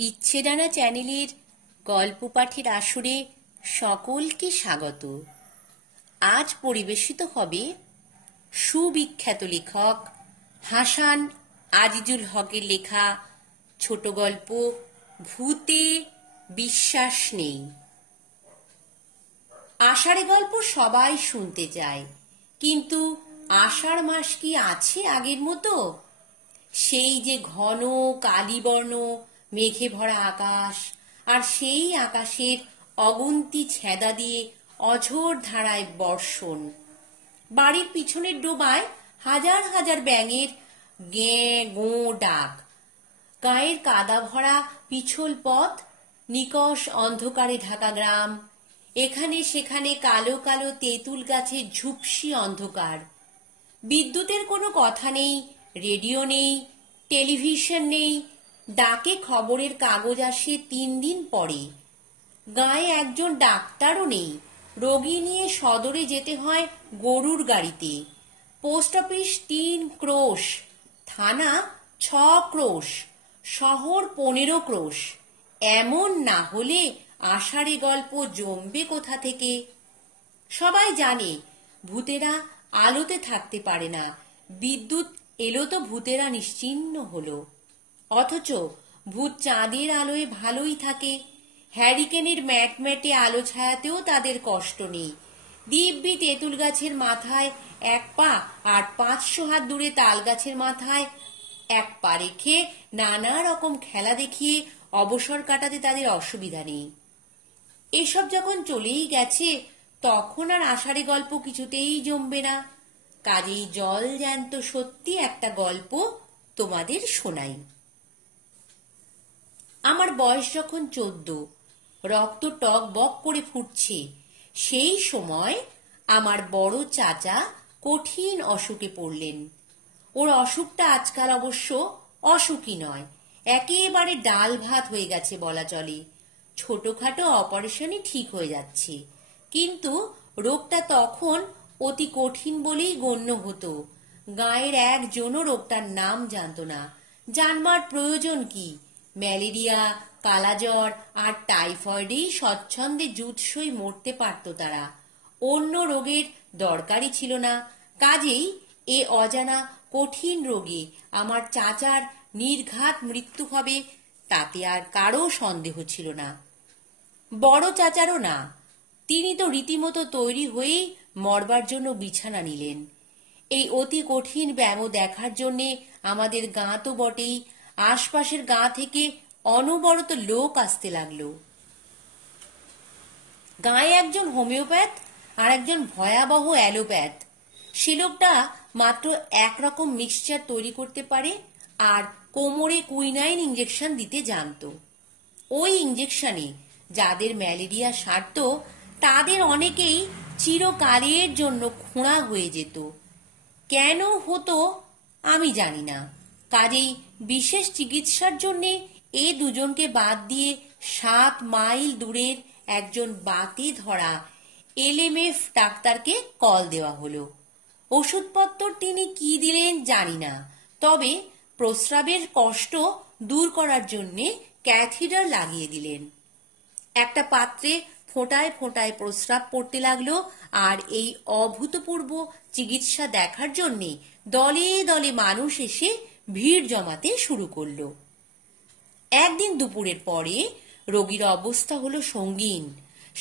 ইচ্ছে ডানা চ্যানেলের গল্প পাঠের আসরে সকলকে স্বাগত। আজ পরিবেশিত হবে সুবিখ্যাত লেখক হাসান আজিজুল হকের লেখা ছোট গল্প ভূতে বিশ্বাস নেই। আষাঢ়ে গল্প সবাই শুনতে চায়, কিন্তু আষাঢ় মাস কি আছে আগের মতো? সেই যে ঘন কালিবর্ণ মেঘে ভরা আকাশ, আর সেই আকাশের অগুন্তি ছেদা দিয়ে অঝোর ধারায় বর্ষণ। বাড়ির পিছনের ডোবায় হাজার হাজার ব্যাঙের গেঁ গোঁ ডাক। গায়ের কাদা ভরা পিছল পথ, নিকষ অন্ধকারে ঢাকা গ্রাম, এখানে সেখানে কালো কালো তেঁতুল গাছের ঝুপসি অন্ধকার। বিদ্যুতের কোনো কথা নেই, রেডিও নেই, টেলিভিশন নেই, ডাকে খবরের কাগজ আসে 3 দিন পরে। গায়ে একজন ডাক্তারও নেই, রোগী নিয়ে সদরে যেতে হয় গরুর গাড়িতে। পোস্ট অফিস 3 ক্রোশ, থানা 6 ক্রোশ, শহর 15 ক্রোশ। এমন না হলে আষাঢ়ে গল্প জমবে কোথা থেকে? সবাই জানে ভূতেরা আলোতে থাকতে পারে না, বিদ্যুৎ এলো তো ভূতেরা নিশ্চিহ্ন হলো। অথচ ভূত চাঁদের আলোয় ভালোই থাকে, হ্যারিকেনের ম্যাটম্যাটে আলো ছায়াতেও তাদের কষ্ট নেই। দিব্যি তেঁতুল গাছের মাথায় 1 পা আর 500 হাত দূরে তাল গাছের মাথায় 1 পা রেখে নানা রকম খেলা দেখিয়ে অবসর কাটাতে তাদের অসুবিধা নেই। এসব যখন চলেই গেছে, তখন আর আষাঢ়ে গল্প কিছুতেই জমবে না। কাজেই জল জ্যান্ত সত্যি একটা গল্প তোমাদের শোনাই। আমার বয়স যখন 14, রক্ত টক বক করে ফুটছে, সেই সময় আমার বড় চাচা কঠিন অসুখে পড়লেন। ওর অসুখটা আজকাল অবশ্য অসুখই নয়, একেবারে ডাল ভাত হয়ে গেছে বলা চলে। ছোটখাটো অপারেশনই ঠিক হয়ে যাচ্ছে, কিন্তু রোগটা তখন অতি কঠিন বলেই গণ্য হতো। গাঁয়ের একজনও রোগটার নাম জানত না। জানবার প্রয়োজন কি? ম্যালেরিয়া, কালাজ্বর আর টাইফয়েডেই স্বচ্ছন্দে জুৎসই মরতে পারত তারা। অন্য রোগের দরকারই ছিল না। কাজেই এ অজানা কঠিন রোগে আমার চাচার নির্ঘাত মৃত্যু হবে, তাতে আর কারো সন্দেহ ছিল না। বড় চাচারও না। তিনি তো রীতিমতো তৈরি হয়েই মরবার জন্য বিছানা নিলেন। এই অতি কঠিন ব্যামো দেখার জন্যে আমাদের গাঁ তো বটেই, আশপাশের গাঁ থেকে অনবরত লোক আসতে লাগলো। গাঁয়ে একজন হোমিওপ্যাথ আর একজন ভয়াবহ অ্যালোপ্যাথ। সে লোকটা মাত্র একরকম মিক্সচার তৈরি করতে পারে আর কোমরে কুইনাইন ইঞ্জেকশন দিতে জানতো। ওই ইঞ্জেকশনে যাদের ম্যালেরিয়া সারত, তাদের অনেকেই চিরকালের জন্য খোঁড়া হয়ে যেত। কেন হতো আমি জানি না। কাজেই বিশেষ চিকিৎসার জন্যে এ দুজনকে বাদ দিয়ে 7 মাইল দূরের একজন বাতে ধরা LMF ডাক্তারকে কল দেওয়া হলো। ওষুধপত্র তিনি কি দিলেন জানি না, তবে প্রস্রাবের কষ্ট দূর করার জন্যে ক্যাথিটার লাগিয়ে দিলেন। একটা পাত্রে ফোঁটায় ফোঁটায় প্রস্রাব পড়তে লাগলো, আর এই অভূতপূর্ব চিকিৎসা দেখার জন্যে দলে দলে মানুষ এসে ভিড় জমাতে শুরু করলো। একদিন দুপুরের পরে রোগীর অবস্থা হলো সঙ্গীন।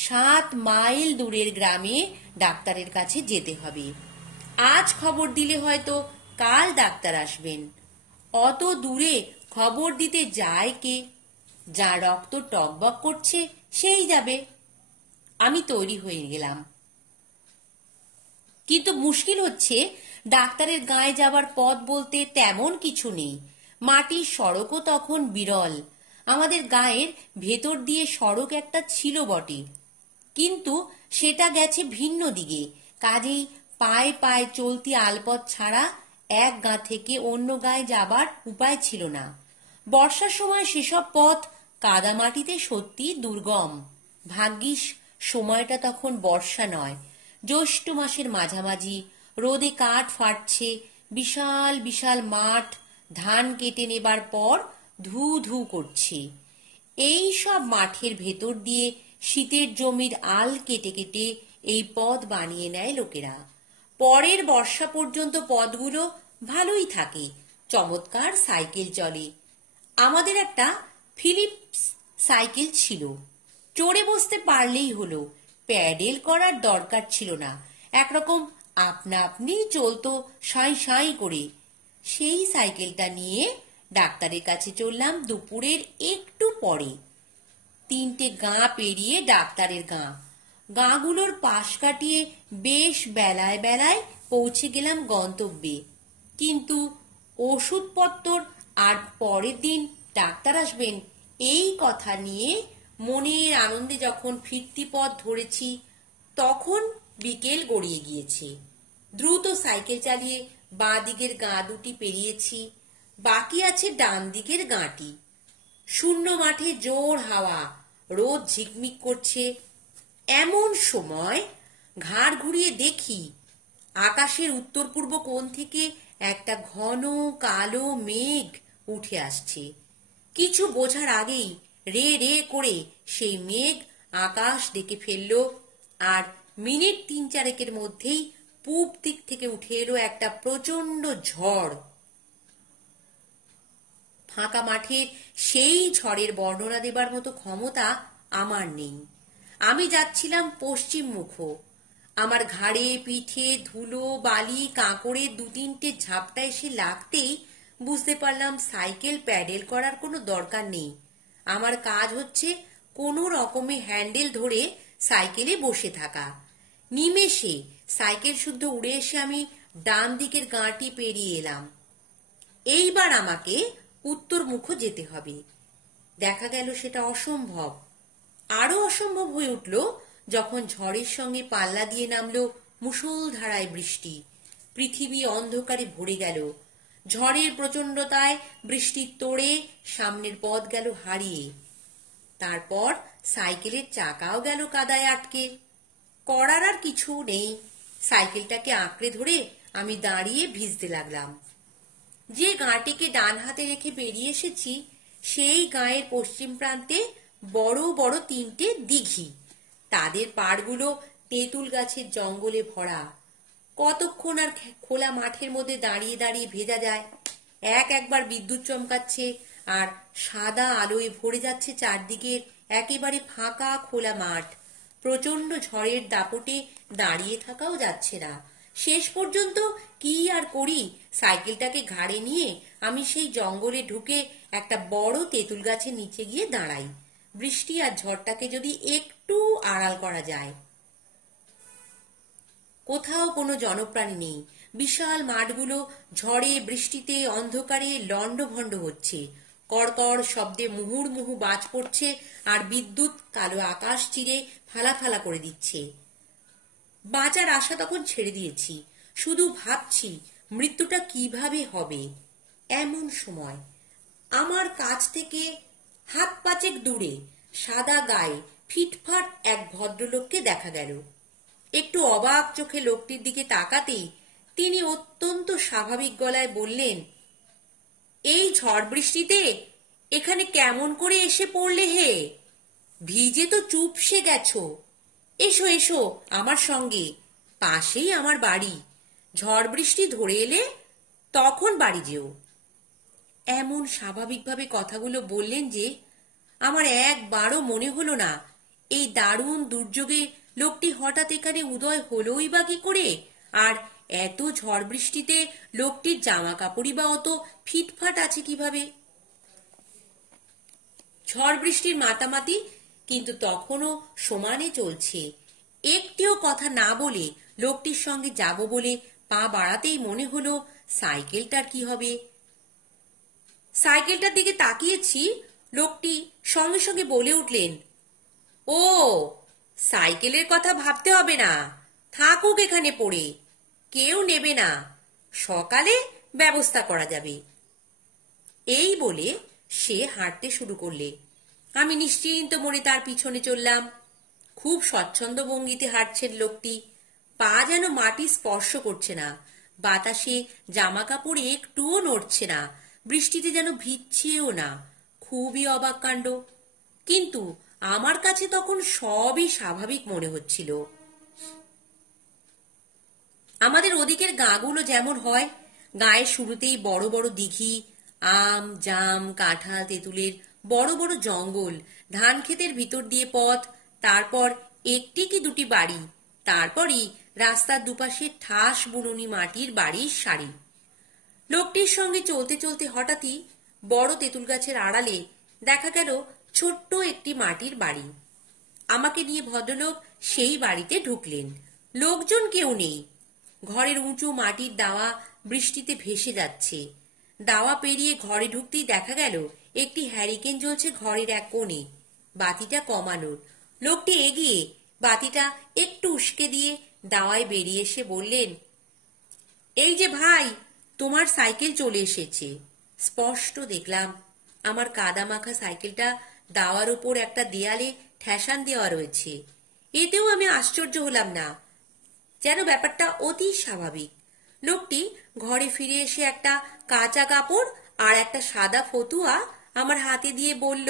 7 মাইল দূরের গ্রামে ডাক্তারের কাছে যেতে হবে। আজ খবর দিলে হয়তো কাল ডাক্তার আসবেন। অত দূরে খবর দিতে যায় কে? যা রক্ত টকবক করছে সেই যাবে। আমি তৈরি হয়ে গেলাম, কিন্তু মুশকিল হচ্ছে ডাক্তারের গাঁয়ে যাবার পথ বলতে তেমন কিছু নেই। মাটির সড়কও তখন বিরল। আমাদের গাঁয়ের ভেতর দিয়ে সড়ক একটা ছিল বটে, কিন্তু সেটা গেছে ভিন্ন দিকে। কাজেই পায়ে পায়ে চলতি আলপথ ছাড়া এক গাঁ থেকে অন্য গাঁয়ে যাবার উপায় ছিল না। বর্ষার সময় সেসব পথ কাদামাটিতে সত্যি দুর্গম। ভাগ্যিস সময়টা তখন বর্ষা নয়, জ্যৈষ্ঠ মাসের মাঝামাঝি। রোদে কাঠ ফাটছে, বিশাল বিশাল মাঠ ধান কেটে নেবার পর ধু ধু করছে। এই সব মাঠের ভেতর দিয়ে শীতের জমির আল কেটে কেটে এই পথ বানিয়ে নেয় লোকেরা। পরের বর্ষা পর্যন্ত পথগুলো ভালোই থাকে, চমৎকার সাইকেল চলে। আমাদের একটা ফিলিপস সাইকেল ছিল, চড়ে বসতে পারলেই হলো, প্যাডেল করার দরকার ছিল না, একরকম আপনা আপনি চলতো সাঁই সাঁই করে। সেই সাইকেলটা নিয়ে ডাক্তারের কাছে চললাম দুপুরের একটু পরে। 3টে গাঁ পেরিয়ে ডাক্তারের গাঁ, গাঁগুলোর পাশ কাটিয়ে বেশ বেলায় বেলায় পৌঁছে গেলাম গন্তব্যে। কিন্তু ওষুধপত্র আর পরের দিন ডাক্তার আসবেন এই কথা নিয়ে মনের আনন্দে যখন ফিরতি পথ ধরেছি, তখন বিকেল গড়িয়ে গিয়েছে। দ্রুত সাইকেল চালিয়ে বাঁ দিকের গাঁ দুটি পেরিয়েছি, বাকি আছে ডান দিকের গাঁটি। শূন্য মাঠে জোর হাওয়া, রোদ ঝিকমিক করছে। এমন সময় ঘাড় ঘুরিয়ে দেখি আকাশের উত্তর পূর্ব কোণ থেকে একটা ঘন কালো মেঘ উঠে আসছে। কিছু বোঝার আগেই রে রে করে সেই মেঘ আকাশ ডেকে ফেলল, আর মিনিট 3-4 মধ্যেই পূব দিক থেকে উঠে এলো একটা প্রচন্ড ঝড়। ফাঁকা মাঠের সেই ঝড়ের বর্ণনা দেবার মতো ক্ষমতা আমার নেই। আমি যাচ্ছিলাম পশ্চিম মুখ। আমার ঘাড়ে পিঠে ধুলো বালি কাঁকড়ে 2-3টে ঝাপটা এসে লাগতেই বুঝতে পারলাম সাইকেল প্যাডেল করার কোনো দরকার নেই। আমার কাজ হচ্ছে কোনো রকমে হ্যান্ডেল ধরে সাইকেলে বসে থাকা। নিমেষে সাইকেল শুদ্ধ উড়ে এসে আমি ডান দিকের গাঁটি পেরিয়ে এলাম। এইবার আমাকে উত্তর মুখ যেতে হবে। দেখা গেল সেটা অসম্ভব। আরো অসম্ভব হয়ে উঠল যখন ঝড়ের সঙ্গে পাল্লা দিয়ে নামলো মুষলধারায় বৃষ্টি। পৃথিবী অন্ধকারে ভরে গেল। ঝড়ের প্রচণ্ডতায় বৃষ্টির তোড়ে সামনের পথ গেল হারিয়ে। তারপর সাইকেলের চাকাও গেল কাদায় আটকে। করার আর কিছু নেই, সাইকেলটাকে আঁকড়ে ধরে আমি দাঁড়িয়ে ভিজতে লাগলাম। যে গাঁটিকে ডান হাতে রেখে বেরিয়ে এসেছি, সেই গাঁয়ের পশ্চিম প্রান্তে বড় বড় 3টে দিঘি। তাদের পাড়গুলো তেঁতুল গাছের জঙ্গলে ভরা। কতক্ষণ আর খোলা মাঠের মধ্যে দাঁড়িয়ে দাঁড়িয়ে ভেজা যায়। একবার বিদ্যুৎ চমকাচ্ছে, আর সাদা আলোয় ভরে যাচ্ছে চারদিকের একেবারে ফাঁকা খোলা মাঠ। প্রচন্ড ঝড়ের দাপটে দাঁড়িয়ে থাকাও যাচ্ছে না। শেষ পর্যন্ত কি আর করি, সাইকেলটাকে ঘাড়ে নিয়ে আমি সেই জঙ্গলে ঢুকে একটা বড় তেঁতুল গাছের নিচে গিয়ে দাঁড়াই। বৃষ্টি আর ঝড়টাকে যদি একটু আড়াল করা যায়। কোথাও কোনো জনপ্রাণী নেই। বিশাল মাঠগুলো ঝড়ে বৃষ্টিতে অন্ধকারে লণ্ডভণ্ড হচ্ছে। কড়কড় শব্দে মুহুর্মুহু বাজ পড়ছে, আর বিদ্যুৎ কালো আকাশ চিরে ফালা ফালা করে দিচ্ছে। বাঁচার আশা তখন ছেড়ে দিয়েছি, শুধু ভাবছি মৃত্যুটা কিভাবে হবে। এমন সময় আমার কাছ থেকে হাত 5 দূরে সাদা গায়ে ফিটফাট এক ভদ্রলোককে দেখা গেল। একটু অবাক চোখে লোকটির দিকে তাকাতেই তিনি অত্যন্ত স্বাভাবিক গলায় বললেন, এই ঝড় বৃষ্টিতে এখানে কেমন করে এসে পড়লে হে? ভিজে তো চুপসে গেছো। এসো এসো আমার সঙ্গে, পাশেই আমার বাড়ি। ঝড় বৃষ্টি ধরে এলে তখন বাড়ি যেও। এমন স্বাভাবিকভাবে কথাগুলো বললেন যে আমার একবারও মনে হলো না এই দারুণ দুর্যোগে লোকটি হঠাৎ এখানে উদয় হলোই বা কি করে, আর এত ঝড় বৃষ্টিতে লোকটির জামা কাপড়ই বা অত ফিটফাট আছে কিভাবে। ঝড় বৃষ্টির মাতামাতি কিন্তু তখনও সমানে চলছে। একটিও কথা না বলে লোকটির সঙ্গে যাব বলে পা বাড়াতেই মনে হলো সাইকেলটার কি হবে। সাইকেলটার দিকে তাকিয়েছি, লোকটি সঙ্গে সঙ্গে বলে উঠলেন, ও, সাইকেলের কথা ভাবতে হবে না, থাকুক এখানে পড়ে, কেউ নেবে না, সকালে ব্যবস্থা করা যাবে। এই বলে সে হাঁটতে শুরু করলে। আমি নিশ্চিন্ত মনে তার পিছনে চললাম। খুব স্বচ্ছন্দ ভঙ্গিতে হাঁটছেন লোকটি, পা যেন মাটি স্পর্শ করছে না, বাতাসে জামা কাপড় একটুও নড়ছে না, বৃষ্টিতে যেন ভিজছেও না। খুবই অবাক কাণ্ড। কিন্তু আমার কাছে তখন সবই স্বাভাবিক মনে হচ্ছিল। আমাদের ওদিকের গাঁগুলো যেমন হয়, গায়ের শুরুতেই বড় বড় দিঘি, আম জাম কাঁঠাল তেঁতুলের বড় বড় জঙ্গল, ধান ক্ষেতের ভিতর দিয়ে পথ, তারপর একটি কি দুটি বাড়ি, তারপরই রাস্তার দুপাশে ঠাস বুননি মাটির বাড়ির সারি। লোকটির সঙ্গে চলতে চলতে হঠাৎই বড় তেঁতুল গাছের আড়ালে দেখা গেল ছোট্ট একটি মাটির বাড়ি। আমাকে নিয়ে ভদ্রলোক সেই বাড়িতে ঢুকলেন। লোকজন কেউ নেই। ঘরের উঁচু মাটির দাওয়া বৃষ্টিতে ভেসে যাচ্ছে। দাওয়া পেরিয়ে ঘরে ঢুকতেই দেখা গেল একটি হ্যারিকেন জ্বলছে ঘরের এক কোণে, বাতিটা কমানোর। লোকটি এগিয়ে বাতিটা একটু উস্কে দিয়ে দাওয়ায় বেরিয়ে এসে বললেন, এই যে ভাই, তোমার সাইকেল চলে এসেছে। স্পষ্ট দেখলাম আমার কাদামাখা সাইকেলটা দাওয়ার ওপর একটা দেয়ালে ঠেসান দেওয়া রয়েছে। এতেও আমি আশ্চর্য হলাম না, যেন ব্যাপারটা অতি স্বাভাবিক। লোকটি ঘরে ফিরে এসে একটা কাঁচা কাপড় আর একটা সাদা ফতুয়া আমার হাতে দিয়ে বলল,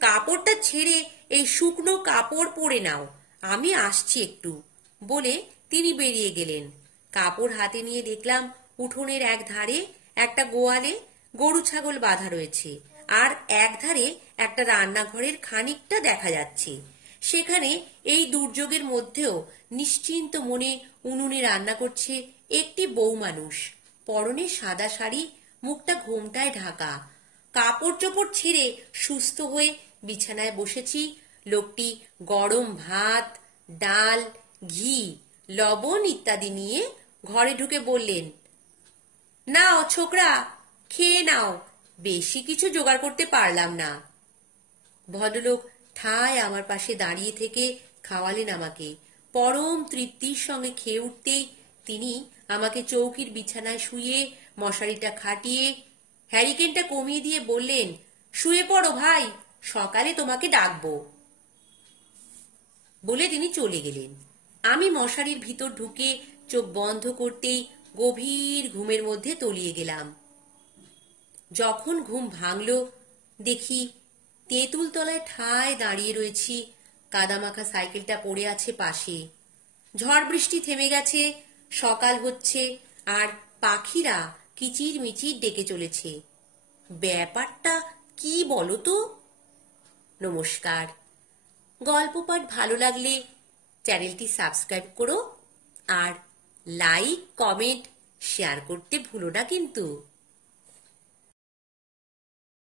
কাপড়টা ছেড়ে এই শুকনো কাপড় পরে নাও, আমি আসছি একটু, বলে তিনি বেরিয়ে গেলেন। কাপড় হাতে নিয়ে দেখলাম উঠোনের এক ধারে একটা গোয়ালে গরু ছাগল বাঁধা রয়েছে, আর এক ধারে একটা রান্নাঘরের খানিকটা দেখা যাচ্ছে। সেখানে এই দুর্যোগের মধ্যেও নিশ্চিন্ত মনে উনুনে রান্না করছে একটি বউ মানুষ, পরনে সাদা শাড়ি, মুখটা ঘোমটায় ঢাকা। কাপড় চোপড় ছেড়ে সুস্থ হয়ে বিছানায় বসেছি। লোকটি গরম ভাত, ডাল, ঘি, লবণ ইত্যাদি নিয়ে ঘরে ঢুকে বললেন, নাও ছোকরা, খেয়ে নাও, বেশি কিছু জোগাড় করতে পারলাম না। ভদ্রলোক ঠায় আমার পাশে দাঁড়িয়ে থেকে খাওয়ালেন আমাকে। পরম তৃপ্তির সঙ্গে খেয়ে উঠতেই তিনি আমাকে চৌকির বিছানায় শুয়ে মশারিটা খাটিয়ে হ্যারিকেনটা কমিয়ে দিয়ে বললেন, শুয়ে পড়ো ভাই, সকালে তোমাকে ডাকবো, বলে তিনি চলে গেলেন। আমি মশারির ভিতর ঢুকে চোখ বন্ধ করতেই গভীর ঘুমের মধ্যে তলিয়ে গেলাম। যখন ঘুম ভাঙল, দেখি তেঁতুল তলায় ঠায় দাঁড়িয়ে রয়েছি, কাদামাখা সাইকেলটা পড়ে আছে পাশে। ঝড় বৃষ্টি থেমে গেছে, সকাল হচ্ছে, আর পাখিরা কিচির মিচির ডেকে চলেছে। ব্যাপারটা কি বলো তো? নমস্কার। গল্প পাঠ ভালো লাগলে চ্যানেলটি সাবস্ক্রাইব করো, আর লাইক কমেন্ট শেয়ার করতে ভুলো না কিন্তু।